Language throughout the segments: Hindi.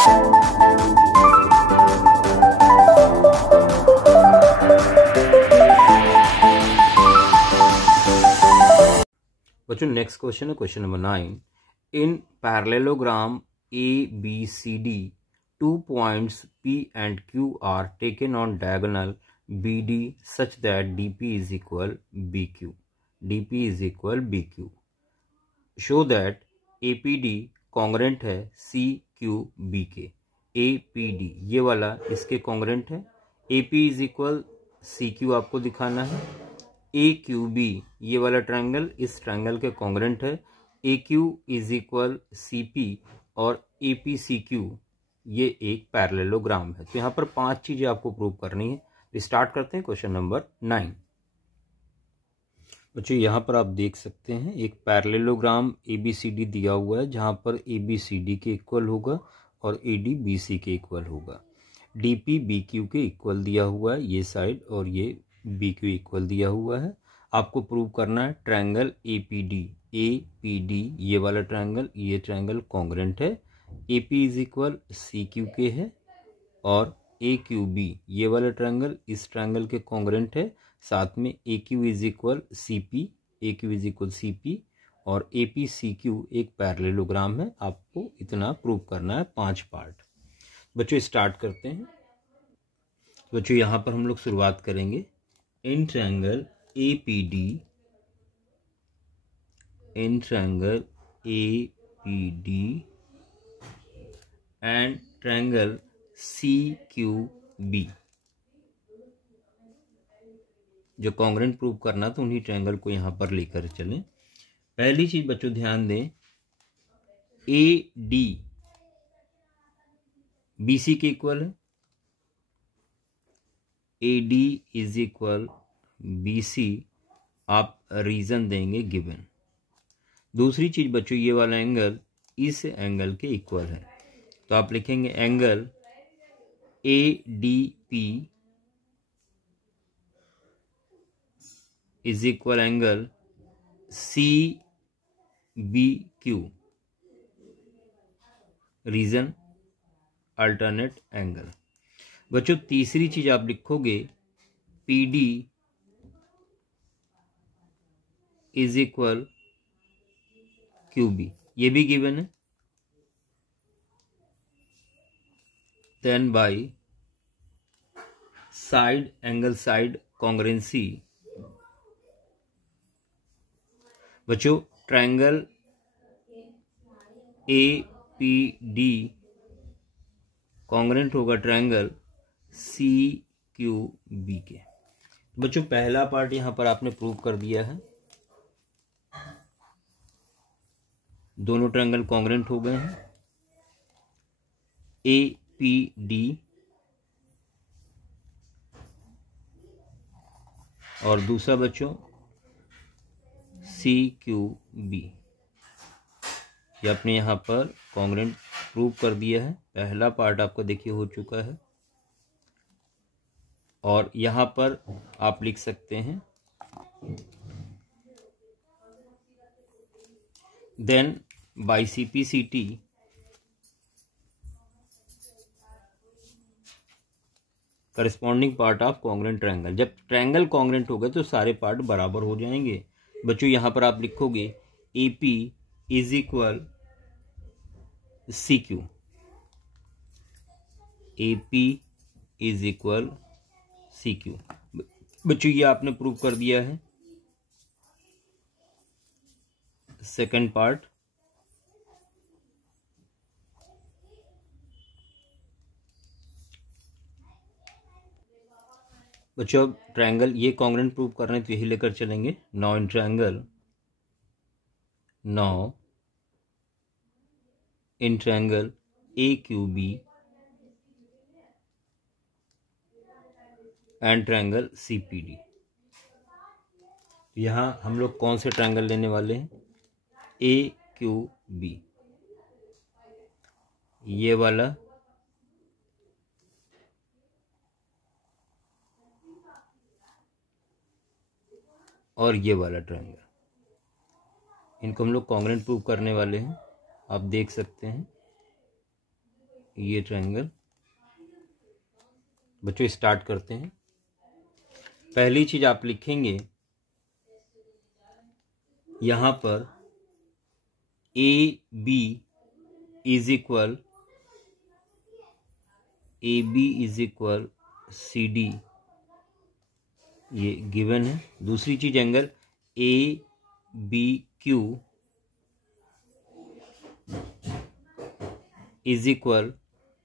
बच्चों नेक्स्ट क्वेश्चन है question number 9। In parallelogram ABCD 2 points P and Q are taken on diagonal BD such that DP is equal BQ. DP is equal BQ. Show that APD congruent है CQB के। APD ये वाला इसके कॉन्ग्रेंट है। AP इज इक्वल CQ आपको दिखाना है। AQB ये वाला ट्रायंगल इस ट्रायंगल के कॉन्ग्रेंट है। AQ इज इक्वल CP और APCQ ये एक पैरेललोग्राम है। तो यहाँ पर 5 चीजें आपको प्रूव करनी है। तो स्टार्ट करते हैं क्वेश्चन नंबर 9। बच्चों यहाँ पर आप देख सकते हैं एक पैरेललोग्राम ABCD दिया हुआ है, जहाँ पर ABCD के इक्वल होगा और AD BC के इक्वल होगा। DP BQ के इक्वल दिया हुआ है ये साइड, और ये BQ इक्वल दिया हुआ है। आपको प्रूव करना है ट्रायंगल APD ये वाला ट्रायंगल, ये ट्रायंगल कॉन्ग्रेंट है। AP इज इक्वल CQ के है और AQB ये वाला ट्रायंगल इस ट्रायंगल के कॉन्ग्रेंट है। साथ में AQ इज इक्वल CP और APCQ एक पैरेललोग्राम है। आपको इतना प्रूव करना है 5 पार्ट। बच्चों स्टार्ट करते हैं। बच्चों यहाँ पर हम लोग शुरुआत करेंगे। In triangle APD and triangle CQB जो कॉन्ग्रेंट प्रूव करना तो उन्हीं ट्रायंगल को यहाँ पर लेकर चलें। पहली चीज बच्चों ध्यान दें, AD BC के इक्वल है। AD इज इक्वल BC आप रीजन देंगे गिवन। दूसरी चीज बच्चों ये वाला एंगल इस एंगल के इक्वल है, तो आप लिखेंगे angle ADP is equal angle CBQ, reason alternate angle. बच्चों तीसरी चीज आप लिखोगे PD इज इक्वल QB, ये भी गिवन है। Then by side angle side congruency. बच्चों ट्रायंगल APD कॉन्ग्रेंट होगा ट्रायंगल CQB के। बच्चों पहला पार्ट यहां पर आपने प्रूव कर दिया है, दोनों ट्रायंगल कॉन्ग्रेंट हो गए हैं। APD और दूसरा बच्चों CQB, ये आपने यहाँ पर कॉन्ग्रेंट प्रूव कर दिया है। पहला पार्ट आपका देखिए हो चुका है। और यहाँ पर आप लिख सकते हैं then by CPCT corresponding part of congruent triangle. जब ट्रायंगल कॉन्ग्रेंट हो गए तो सारे पार्ट बराबर हो जाएंगे। बच्चों यहां पर आप लिखोगे AP is equal CQ, AP is equal CQ। बच्चों ये आपने प्रूव कर दिया है। सेकंड पार्ट, बच्चों अब ट्रायंगल ये कॉन्ग्रेंट प्रूव कर रहे हैं तो यही लेकर चलेंगे। Now in triangle AQB and triangle CPD। यहां हम लोग कौन से ट्रायंगल लेने वाले हैं? AQB ये वाला और ये वाला ट्रायंगल, इनको हम लोग कॉन्ग्रेंट प्रूव करने वाले हैं। आप देख सकते हैं ये ट्रायंगल। बच्चों स्टार्ट करते हैं। पहली चीज आप लिखेंगे यहां पर AB इज इक्वल CD, ये गिवन है। दूसरी चीज angle ABQ is equal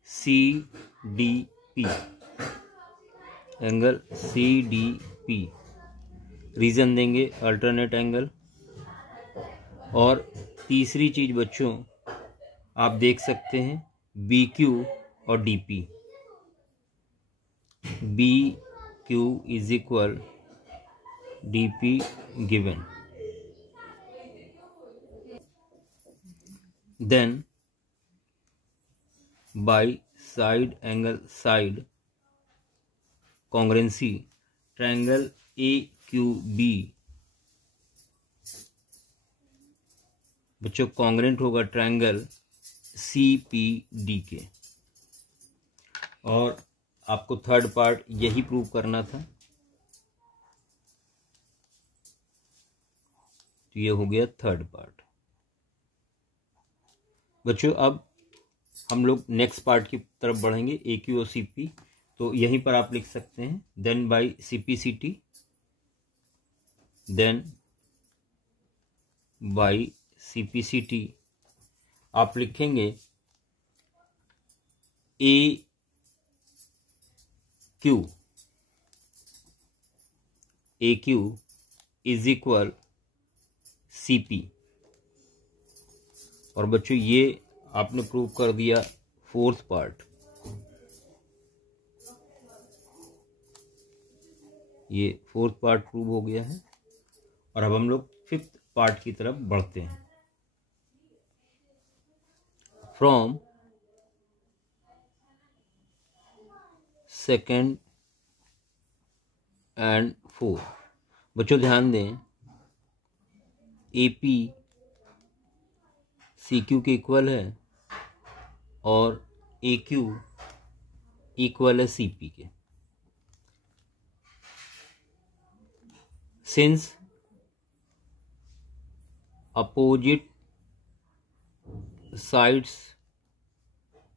CDP, angle CDP। Reason देंगे अल्टरनेट एंगल। और तीसरी चीज बच्चों आप देख सकते हैं BQ और DP। BQ is equal DP given. Then by side angle side congruency triangle AQB बच्चों कॉन्ग्रेंट होगा ट्रायंगल CPD के। और आपको थर्ड पार्ट यही प्रूव करना था। तो ये हो गया थर्ड पार्ट। बच्चों अब हम लोग नेक्स्ट पार्ट की तरफ बढ़ेंगे, AQ और CP। तो यहीं पर आप लिख सकते हैं then by CPCT, then by CPCT आप लिखेंगे AQ इज इक्वल CP। और बच्चों ये आपने प्रूव कर दिया फोर्थ पार्ट। ये फोर्थ पार्ट प्रूव हो गया है। और अब हम लोग फिफ्थ पार्ट की तरफ बढ़ते हैं। फ्रॉम सेकेंड एंड फोर्थ बच्चों ध्यान दें AP CQ के इक्वल है और AQ इक्वल है CP के। Since opposite sides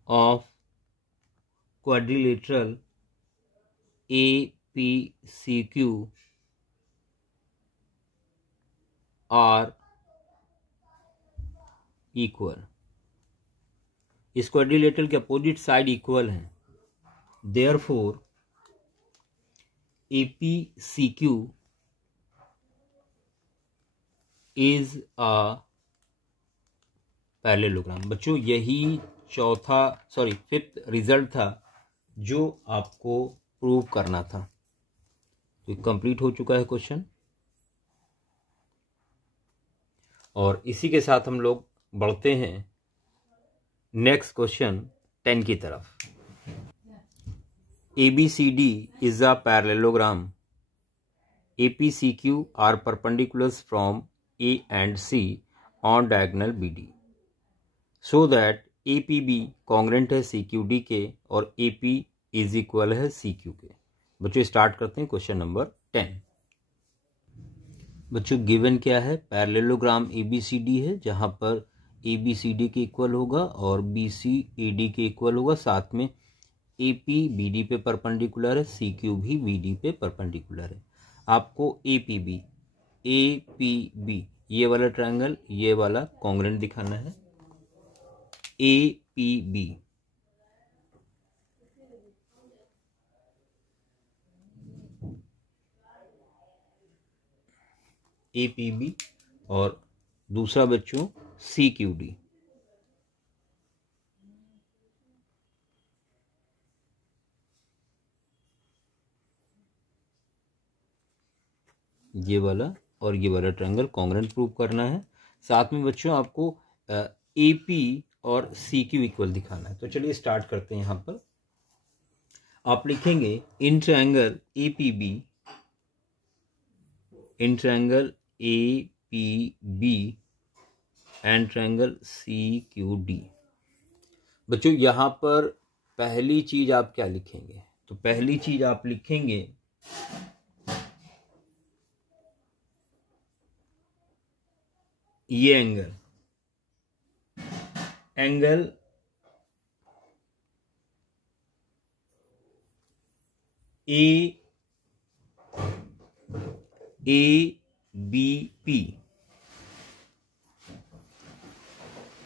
of quadrilateral APCQ are equal। इस क्वाड्रिलेटरल के अपोजिट साइड इक्वल हैं। Therefore APCQ is a parallelogram. बच्चों यही फिफ्थ रिजल्ट था जो आपको प्रूव करना था। तो कंप्लीट हो चुका है क्वेश्चन। और इसी के साथ हम लोग बढ़ते हैं नेक्स्ट क्वेश्चन 10 की तरफ। ABCD is a parallelogram. APCQ are perpendiculars from A and C on diagonal BD. So that APB congruent है CQD के और AP इज इक्वल है CQ के। बच्चों स्टार्ट करते हैं क्वेश्चन नंबर 10। बच्चों गिवन क्या है, पैरेललोग्राम ABCD है जहां पर ABCD के इक्वल होगा और BC AD के इक्वल होगा। साथ में AP BD पे परपेंडिकुलर है, CQ भी BD पे परपेंडिकुलर है। आपको APB ये वाला ट्रायंगल ये वाला कॉन्ग्रेंट दिखाना है। APB और दूसरा बच्चों CQD। ये वाला और ये वाला ट्रायंगल कॉन्ग्रेंट प्रूव करना है। साथ में बच्चों आपको AP और CQ इक्वल दिखाना है। तो चलिए स्टार्ट करते हैं। यहां पर आप लिखेंगे in triangle APB and triangle CQD। बच्चों यहां पर पहली चीज आप क्या लिखेंगे? तो पहली चीज आप लिखेंगे ये angle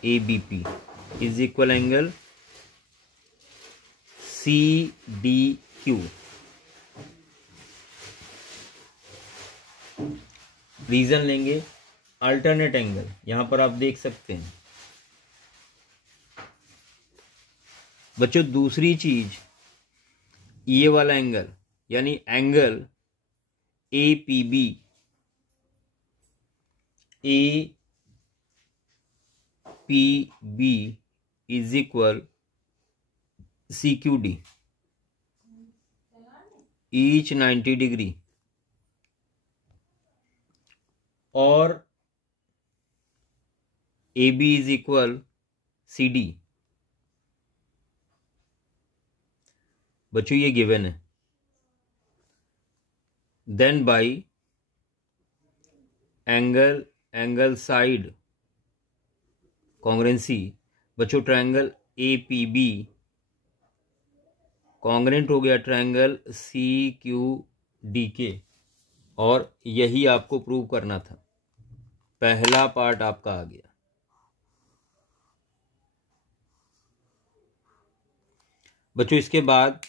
ABP is equal angle CDQ. Reason लेंगे अल्टरनेट एंगल, यहां पर आप देख सकते हैं बच्चों। दूसरी चीज ये वाला एंगल यानी angle APB is equal CQD, each 90 degree, और AB इज इक्वल CD। बच्चों ये गिवन है। Then by angle side congruency, बच्चों ट्रायंगल APB कॉन्ग्रेंट हो गया ट्रायंगल CQD के, और यही आपको प्रूव करना था। पहला पार्ट आपका आ गया। बच्चों इसके बाद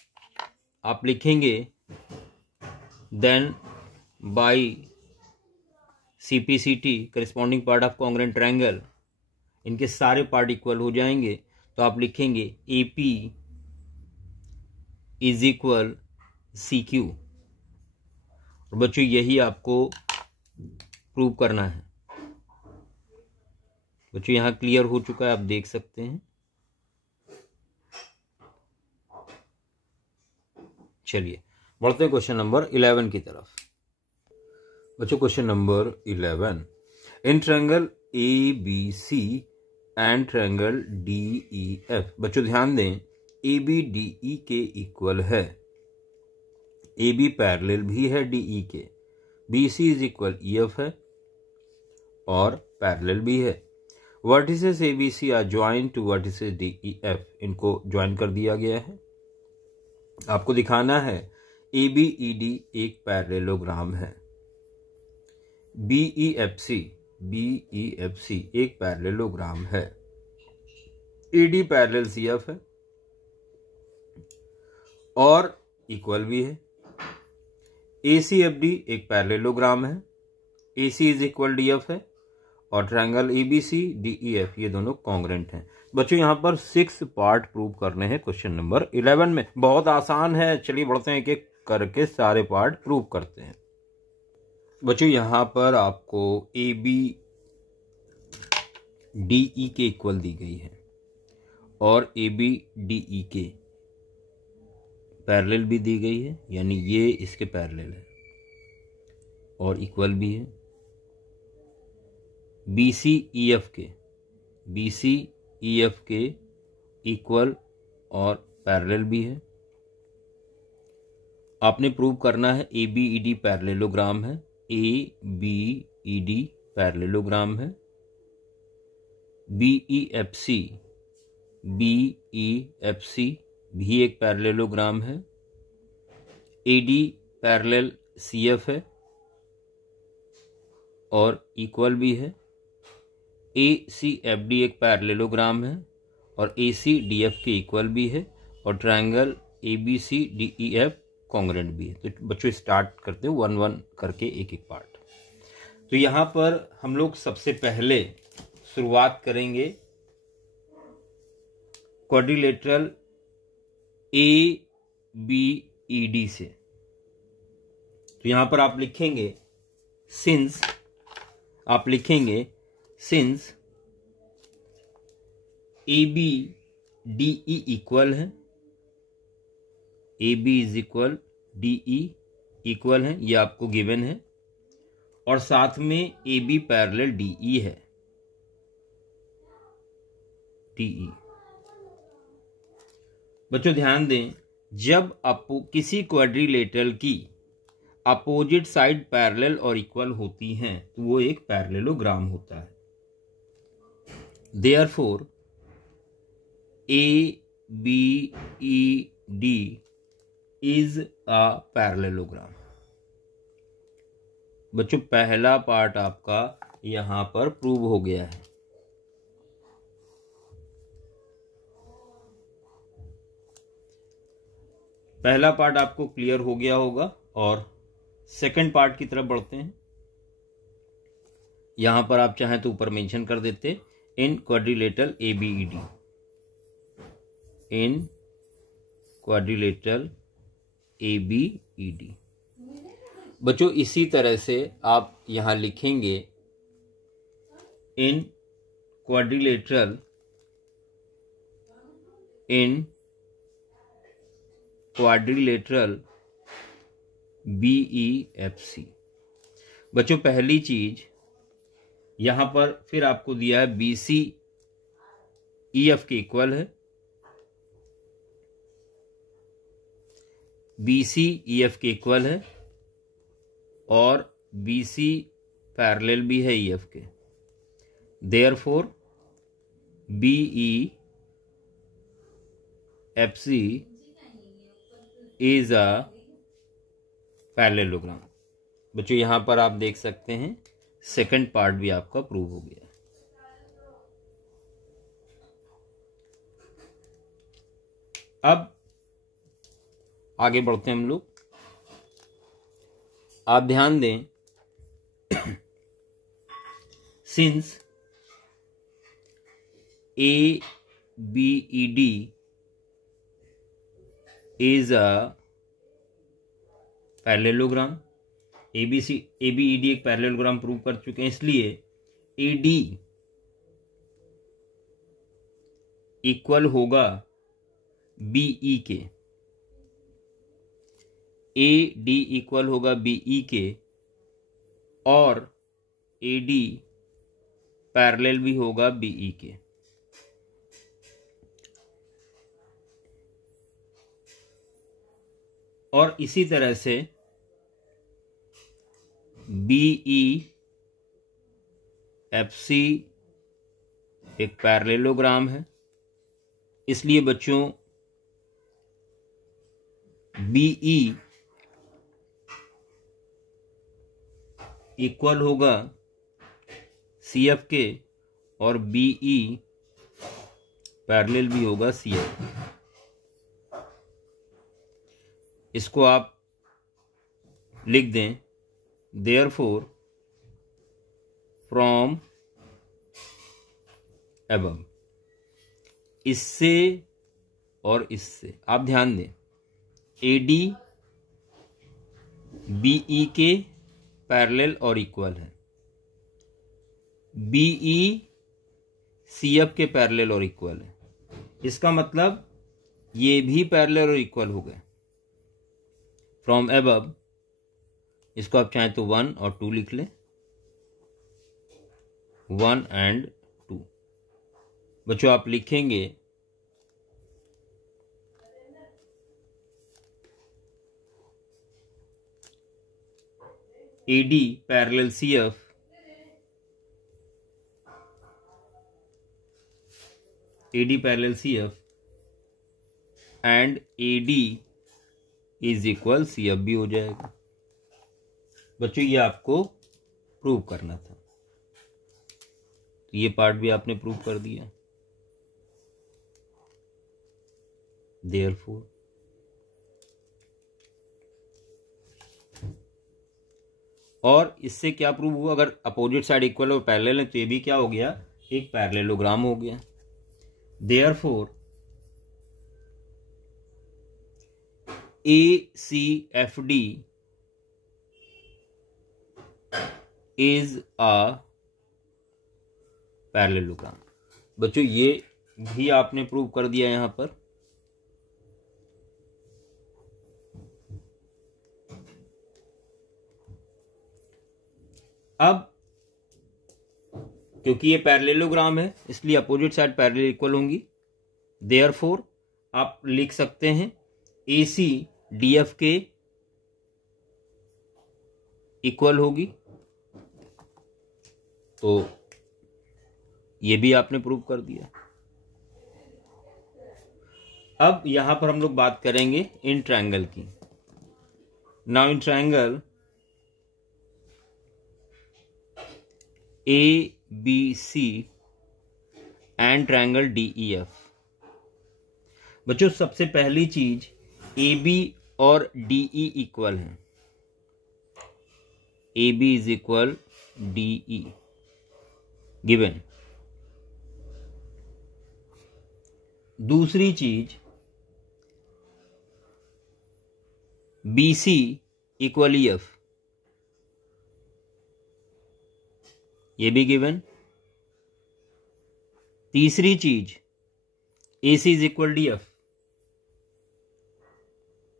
आप लिखेंगे then by CPCT corresponding part of congruent triangle, इनके सारे पार्ट इक्वल हो जाएंगे तो आप लिखेंगे AP इज इक्वल CQ। और बच्चों यही आपको प्रूव करना है। बच्चों यहां क्लियर हो चुका है, आप देख सकते हैं। चलिए बढ़ते हैं क्वेश्चन नंबर 11 की तरफ। बच्चों question number 11, in triangle ABC and triangle DEF। बच्चों ध्यान दें AB DE के इक्वल है, AB पैरेलल भी है DE के, BC इज इक्वल EF है और पैरेलल भी है। Vertices ABC are join to vertices DEF, इनको ज्वाइन कर दिया गया है। आपको दिखाना है ABED एक पैरेललोग्राम है, BEFC एक पैरेललोग्राम है, AD पैरेलल CF है और इक्वल भी है। ACFD एक पैरेललोग्राम है, AC इज इक्वल DF है और ट्रायंगल ABC DEF ये दोनों कॉन्ग्रेंट हैं। बच्चों यहां पर 6 पार्ट प्रूव करने हैं क्वेश्चन नंबर 11 में। बहुत आसान है, चलिए बढ़ते हैं, एक एक करके सारे पार्ट प्रूव करते हैं। बच्चों यहां पर आपको ABDE के इक्वल दी गई है और ABDE के पैरेलल भी दी गई है, यानी ये इसके पैरेलल है और इक्वल भी है। BCEF के इक्वल और पैरेलल भी है। आपने प्रूव करना है ABED पैरेललोग्राम है, ABED पैरेललोग्राम है। BEFC भी एक पैरेललोग्राम है, AD पैरेलल CF है और इक्वल भी है। ACFD एक पैरेललोग्राम है और ACDF के इक्वल भी है और ट्रायंगल ABCDEF कॉन्ग्रेंट भी है। तो बच्चों स्टार्ट करते हैं 1-1 करके एक एक पार्ट। तो यहां पर हम लोग सबसे पहले शुरुआत करेंगे क्वाड्रिलेटरल ABED से। तो यहां पर आप लिखेंगे सिंस ABDE इक्वल है, AB is equal DE equal है, ये आपको गिवन है, और साथ में AB पैरेलल DE है, DE। बच्चों ध्यान दें, जब किसी क्वाड्रिलेटरल की अपोजिट साइड पैरेलल और इक्वल होती हैं तो वो एक पैरेललोग्राम होता है। Therefore ABED is a parallelogram. बच्चों पहला पार्ट आपका यहां पर प्रूव हो गया है। पहला पार्ट आपको क्लियर हो गया होगा और सेकंड पार्ट की तरफ बढ़ते हैं। यहां पर आप चाहें तो ऊपर मेंशन कर देते इन क्वाड्रिलेटरल ABED, इन क्वाड्रिलेटरल ABED। बच्चों इसी तरह से आप यहां लिखेंगे इन क्वाड्रिलेटरल BEFC। बच्चों पहली चीज यहां पर फिर आपको दिया है BC EF के इक्वल है, BC EF के इक्वल है और BC पैरेलल भी है EF के। Therefore BEFC is a parallelogram. बच्चों यहां पर आप देख सकते हैं सेकंड पार्ट भी आपका प्रूव हो गया। अब आगे बढ़ते हैं हम लोग। आप ध्यान दें, since ABED is a parallelogram, ABED एक पैरेललोग्राम प्रूव कर चुके हैं, इसलिए AD इक्वल होगा BE के, AD इक्वल होगा BE के और AD पैरेलल भी होगा BE के। और इसी तरह से BEFC एक पैरेललोग्राम है, इसलिए बच्चों BE इक्वल होगा CF के और BE पैरेलल भी होगा CF। इसको आप लिख दें, देयरफॉर फ्रॉम अबव, इससे और इससे आप ध्यान दें AD BE के पैरेलल और इक्वल है, BE CF के पैरेलल और इक्वल है। इसका मतलब ये भी पैरेलल और इक्वल हो गए। फ्रॉम अबव इसको आप चाहें तो 1 और 2 लिख लें, 1 and 2। बच्चों आप लिखेंगे AD parallel CF and AD is equal CF भी हो जाएगा। बच्चों ये आपको प्रूव करना था, तो ये पार्ट भी आपने प्रूव कर दिया। देयरफॉर और इससे क्या प्रूव हुआ, अगर अपोजिट साइड इक्वल और पैरेलल है तो ये भी क्या हो गया, एक पैरेललोग्राम हो गया। Therefore ACFD is a parallelogram. बच्चों ये भी आपने प्रूव कर दिया यहां पर। अब क्योंकि ये पैरेललोग्राम है इसलिए अपोजिट साइड पैरेलल इक्वल होंगी। देयरफॉर आप लिख सकते हैं AC DF के इक्वल होगी, तो ये भी आपने प्रूव कर दिया। अब यहां पर हम लोग बात करेंगे इन ट्रायंगल की। Now in triangle ABC and triangle DEF। बच्चों सबसे पहली चीज AB और DE इक्वल है, AB is equal DE given. दूसरी चीज BC इक्वल EF, ये भी गिवन। तीसरी चीज AC is equal DF,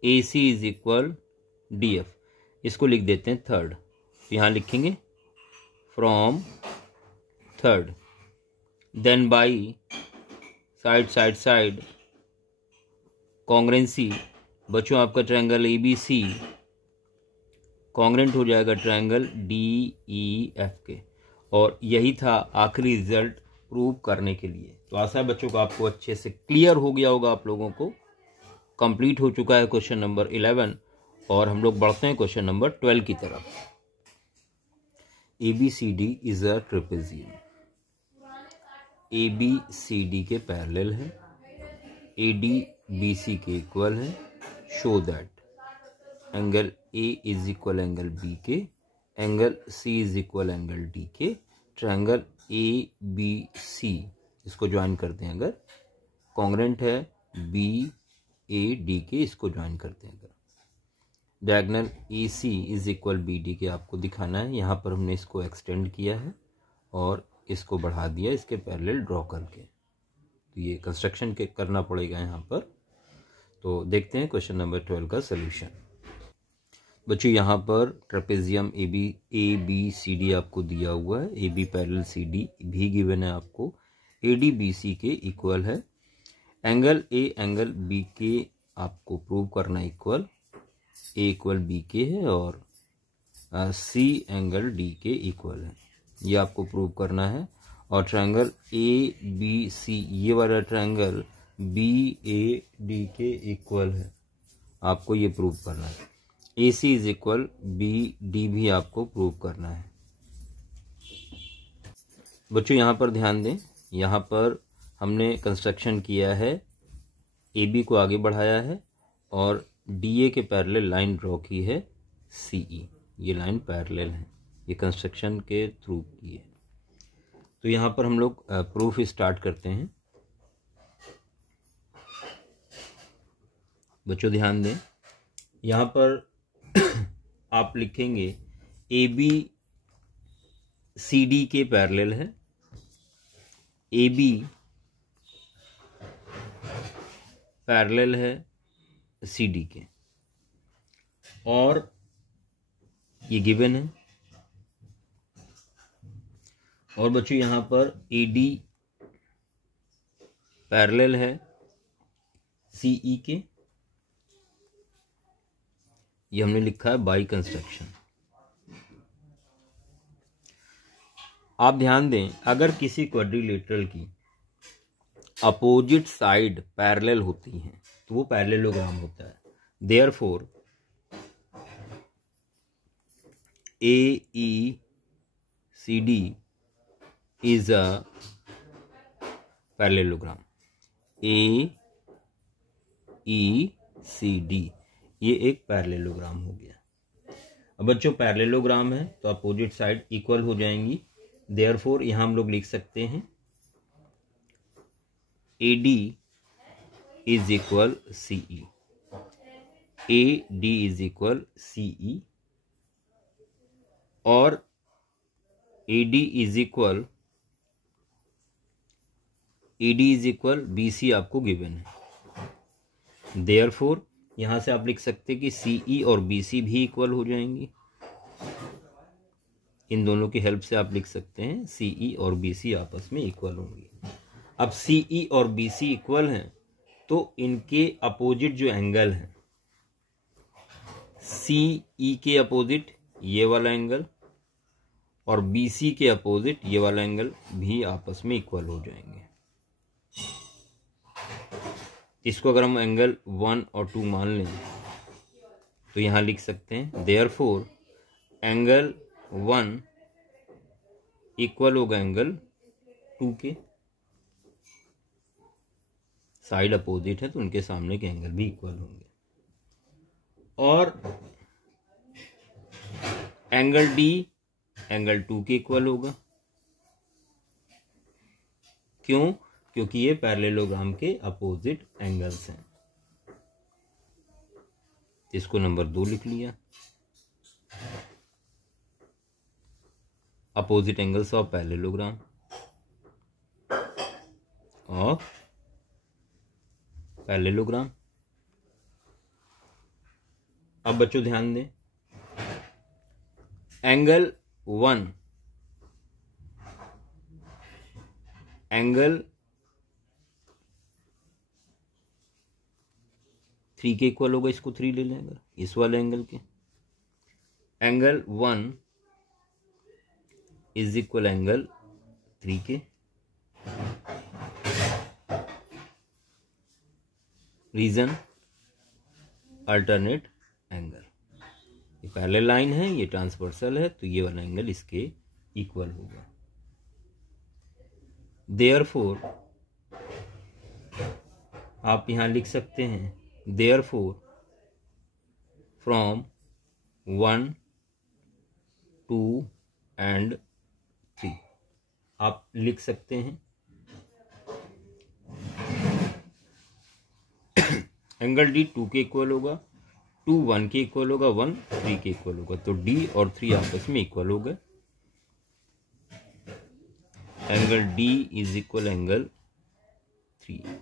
AC is equal DF। इसको लिख देते हैं थर्ड, यहां लिखेंगे from third, then by side side side congruency. बच्चों आपका ट्रायंगल ABC कॉन्ग्रेंट हो जाएगा ट्रायंगल DEF के, और यही था आखिरी रिजल्ट प्रूव करने के लिए। तो आशा है बच्चों को आपको अच्छे से क्लियर हो गया होगा, आप लोगों को कंप्लीट हो चुका है क्वेश्चन नंबर 11, और हम लोग बढ़ते हैं क्वेश्चन नंबर 12 की तरफ। ABCD is a trapezium, ABCD के पैरेलल है, AD BC के इक्वल है। Show that angle A is equal angle B के, angle C is equal angle D के। ट्रायंगल ABC इसको ज्वाइन करते हैं अगर, कॉन्ग्रेंट है BAD के, इसको ज्वाइन करते हैं अगर। Diagonal AC is equal BD के आपको दिखाना है। यहाँ पर हमने इसको एक्सटेंड किया है और इसको बढ़ा दिया इसके पैरेलल ड्रॉ करके, तो ये कंस्ट्रक्शन के करना पड़ेगा यहाँ पर। तो देखते हैं क्वेश्चन नंबर 12 का सोल्यूशन। बच्चों यहाँ पर ट्रेपेजियम ABCD आपको दिया हुआ है, AB पैरेलल CD भी गिवन है आपको, AD BC के इक्वल है। एंगल A एंगल B के आपको प्रूव करना इक्वल, A इक्वल B के है, और C एंगल D के इक्वल है, ये आपको प्रूव करना है। और ट्रायंगल ABC ये वाला ट्रायंगल BAD के इक्वल है, आपको ये प्रूव करना है। AC इज इक्वल BD भी आपको प्रूव करना है। बच्चों यहाँ पर ध्यान दें, यहाँ पर हमने कंस्ट्रक्शन किया है, AB को आगे बढ़ाया है और DA के पैरेलल लाइन ड्रॉ की है CE, ये लाइन पैरेलल है, ये कंस्ट्रक्शन के थ्रू की है। तो यहाँ पर हम लोग प्रूफ स्टार्ट करते हैं। बच्चों ध्यान दें, यहाँ पर आप लिखेंगे ABCD के पैरेलल है, AB पैरेलल है CD के, और ये गिवन है। और बच्चों यहाँ पर AD पैरेलल है CE के, ये हमने लिखा है बाई कंस्ट्रक्शन। आप ध्यान दें, अगर किसी क्वाड्रिलेटरल की अपोजिट साइड पैरेलल होती हैं तो वो पैरेललोग्राम होता है। Therefore AECD is a parallelogram, AECD ये एक पैरेललोग्राम हो गया। अब बच्चों पैरेललोग्राम है तो अपोजिट साइड इक्वल हो जाएंगी, देयरफॉर यहां हम लोग लिख सकते हैं AD is equal CE, AD is equal CE, और AD इज इक्वल BC आपको गिवन है। देयरफॉर यहां से आप लिख सकते हैं कि CE और BC भी इक्वल हो जाएंगी। इन दोनों की हेल्प से आप लिख सकते हैं CE और BC आपस में इक्वल होंगी। अब CE और BC इक्वल हैं तो इनके अपोजिट जो एंगल है सी ई के अपोजिट ये वाला एंगल और बी सी के अपोजिट ये वाला एंगल भी आपस में इक्वल हो जाएंगे। इसको अगर हम एंगल 1 और 2 मान लें तो यहां लिख सकते हैं देयरफॉर एंगल 1 इक्वल होगा एंगल 2 के। साइड अपोजिट है तो उनके सामने के एंगल भी इक्वल होंगे। और एंगल डी एंगल 2 के इक्वल होगा। क्यों? क्योंकि ये पैरेललोग्राम के अपोजिट एंगल्स हैं। इसको नंबर 2 लिख लिया। Opposite angles of parallelogram of parallelogram. अब बच्चों ध्यान दें, एंगल 1 एंगल 3 के इक्वल होगा। इसको 3 ले लें अगर इस वाले एंगल के। एंगल 1 इज इक्वल एंगल 3 के। Reason alternate angle. ये पैरेलल लाइन है, ये ट्रांसवर्सल है, तो ये वाला एंगल इसके इक्वल होगा। देयरफॉर आप यहां लिख सकते हैं देयरफॉर फ्रॉम 1 2 एंड 3 आप लिख सकते हैं एंगल डी 2 के इक्वल होगा, 2 1 के इक्वल होगा, 1 3 के इक्वल होगा। तो डी और 3 आपस में इक्वल हो गए। Angle D is equal angle 3।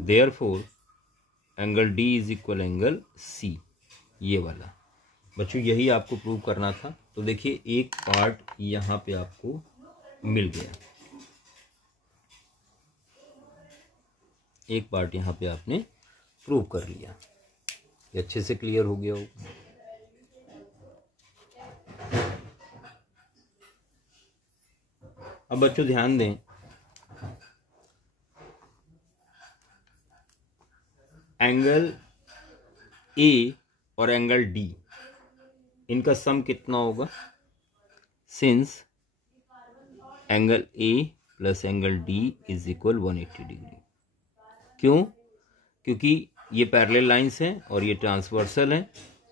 Therefore angle D is equal angle C, ये वाला। बच्चों यही आपको प्रूव करना था। तो देखिए एक पार्ट यहां पे आपको मिल गया, एक पार्ट यहां पे आपने प्रूव कर लिया। ये अच्छे से क्लियर हो गया होगा। अब बच्चों ध्यान दें, एंगल ए और एंगल डी इनका सम कितना होगा? Since angle A plus angle D is equal 180 degree. क्यों? क्योंकि ये पैरेलल लाइंस हैं और ये ट्रांसवर्सल हैं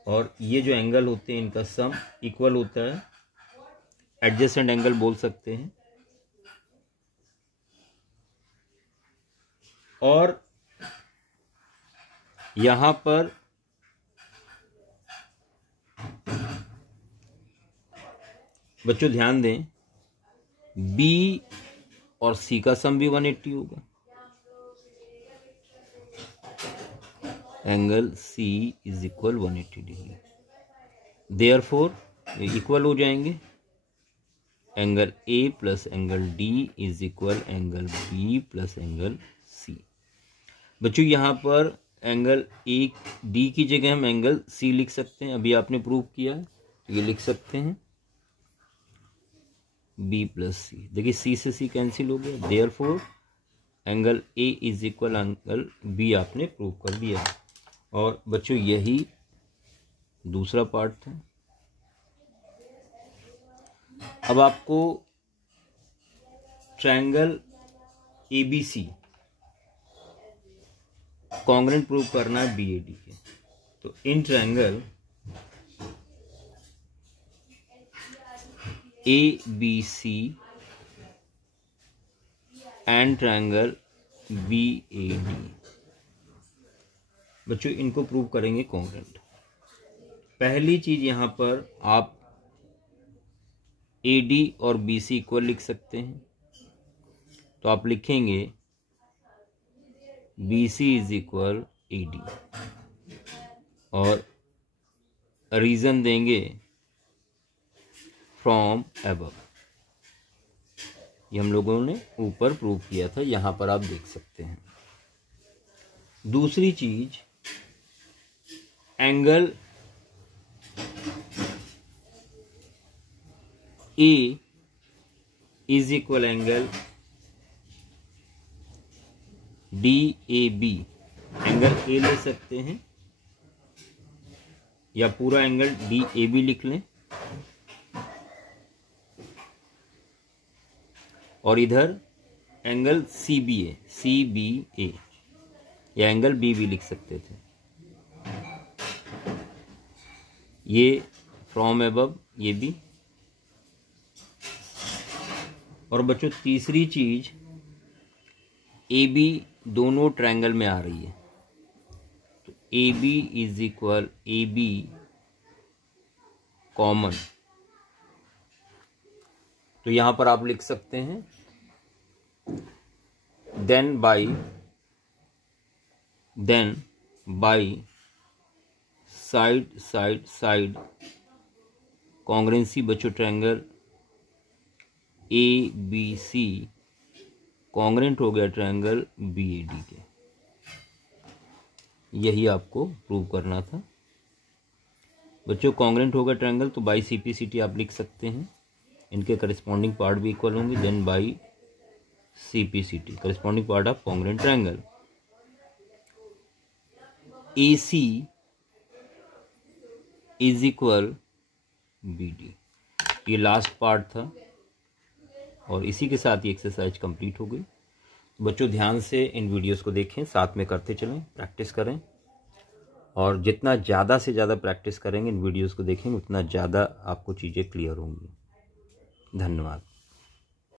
और ये जो एंगल होते हैं इनका सम इक्वल होता है। एडजेसेंट एंगल बोल सकते हैं। और यहां पर बच्चों ध्यान दें, बी और सी का सम भी 180 होगा। Angle C is equal 180 degree. Therefore ये इक्वल हो जाएंगे। Angle A plus angle D is equal angle B plus angle C. बच्चों यहां पर एंगल ए डी की जगह हम एंगल सी लिख सकते हैं। अभी आपने प्रूव किया है तो ये लिख सकते हैं बी प्लस सी। देखिए सी से सी कैंसिल हो गया। Therefore angle A is equal angle B आपने प्रूव कर दिया। और बच्चों यही दूसरा पार्ट था। अब आपको ट्रायंगल एबीसी कॉन्ग्रुएंट प्रूव करना है बीएडी के। तो in triangle ABC and triangle BOD, बच्चों इनको प्रूव करेंगे कॉन्ग्रुएंट। पहली चीज यहां पर आप एडी और बीसी इक्वल लिख सकते हैं। तो आप लिखेंगे बीसी इज इक्वल एडी और रीजन देंगे फ्रॉम अबव। ये हम लोगों ने ऊपर प्रूव किया था, यहां पर आप देख सकते हैं। दूसरी चीज, angle A is equal angle DAB। Angle A ले सकते हैं या पूरा एंगल DAB लिख लें, और इधर एंगल CBA या एंगल B भी लिख सकते थे। ये फ्रॉम अबव, ये भी। और बच्चों तीसरी चीज, AB दोनों ट्रायंगल में आ रही है, तो AB is equal AB common, तो यहां पर आप लिख सकते हैं देन बाई साइड कॉन्ग्रेंसी बच्चों ट्रायंगल ABC कॉन्ग्रेंट हो गया ट्रायंगल BAD के। यही आपको प्रूव करना था बच्चों। कॉन्ग्रेंट होगा ट्रायंगल तो बाई CPCT आप लिख सकते हैं, इनके करस्पॉन्डिंग पार्ट भी इक्वल होंगे, then by CPCT corresponding part of congruent triangle. AC is equal BD। ये लास्ट पार्ट था और इसी के साथ ये एक्सरसाइज कंप्लीट हो गई। बच्चों ध्यान से इन वीडियोस को देखें, साथ में करते चलें, प्रैक्टिस करें, और जितना ज़्यादा से ज़्यादा प्रैक्टिस करेंगे, इन वीडियोस को देखेंगे, उतना ज़्यादा आपको चीज़ें क्लियर होंगी। धन्यवाद।